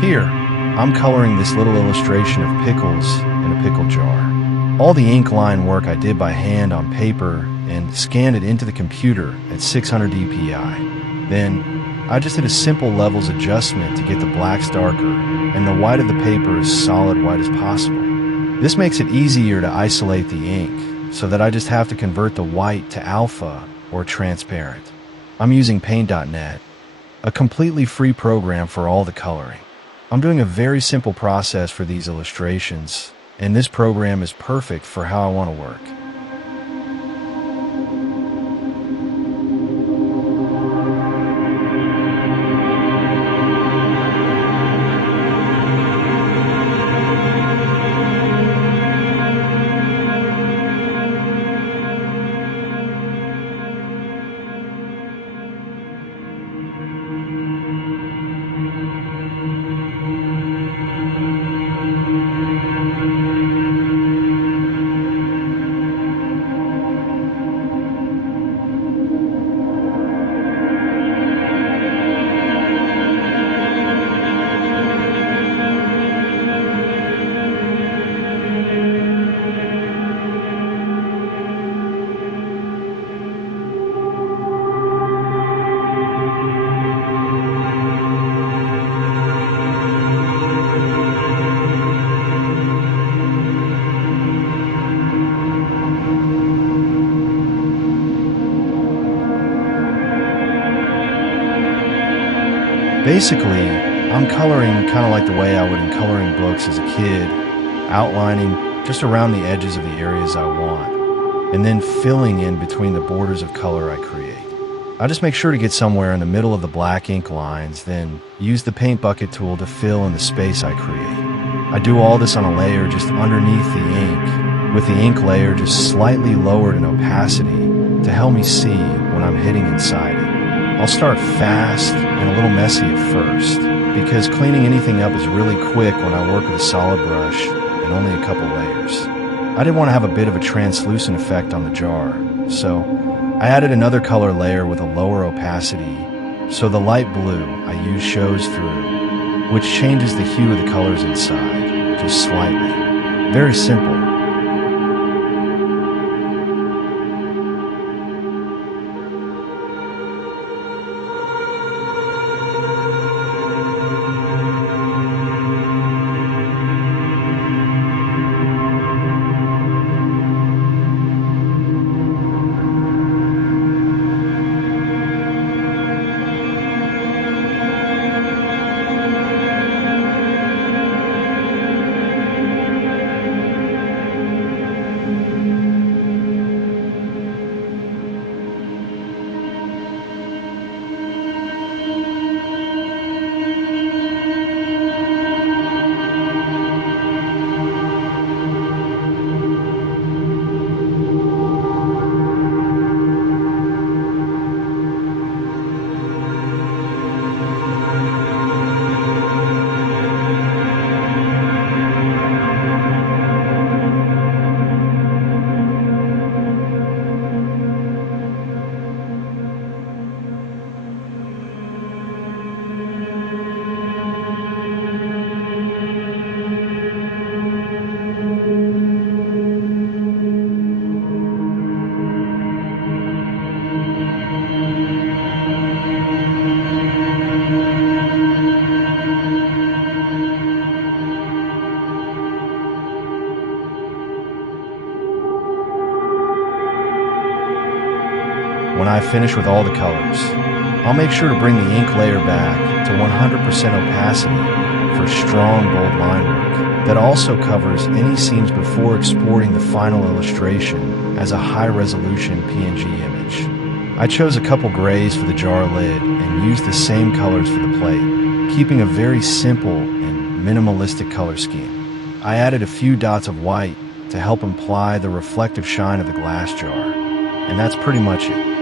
Here, I'm coloring this little illustration of Pickles in a pickle jar. All the ink line work I did by hand on paper and scanned it into the computer at 600 dpi. Then, I just did a simple levels adjustment to get the blacks darker and the white of the paper as solid white as possible. This makes it easier to isolate the ink, so that I just have to convert the white to alpha or transparent. I'm using Paint.net, a completely free program for all the coloring. I'm doing a very simple process for these illustrations, and this program is perfect for how I want to work. Basically, I'm coloring kind of like the way I would in coloring books as a kid, outlining just around the edges of the areas I want, and then filling in between the borders of color I create. I just make sure to get somewhere in the middle of the black ink lines, then use the paint bucket tool to fill in the space I create. I do all this on a layer just underneath the ink, with the ink layer just slightly lowered in opacity to help me see when I'm hitting inside it. I'll start fast and a little messy at first, because cleaning anything up is really quick when I work with a solid brush and only a couple layers. I did want to have a bit of a translucent effect on the jar, so I added another color layer with a lower opacity, so the light blue I use shows through, which changes the hue of the colors inside, just slightly. Very simple. When I finish with all the colors, I'll make sure to bring the ink layer back to 100% opacity for strong, bold line work that also covers any seams before exporting the final illustration as a high-resolution PNG image. I chose a couple grays for the jar lid and used the same colors for the plate, keeping a very simple and minimalistic color scheme. I added a few dots of white to help imply the reflective shine of the glass jar, and that's pretty much it.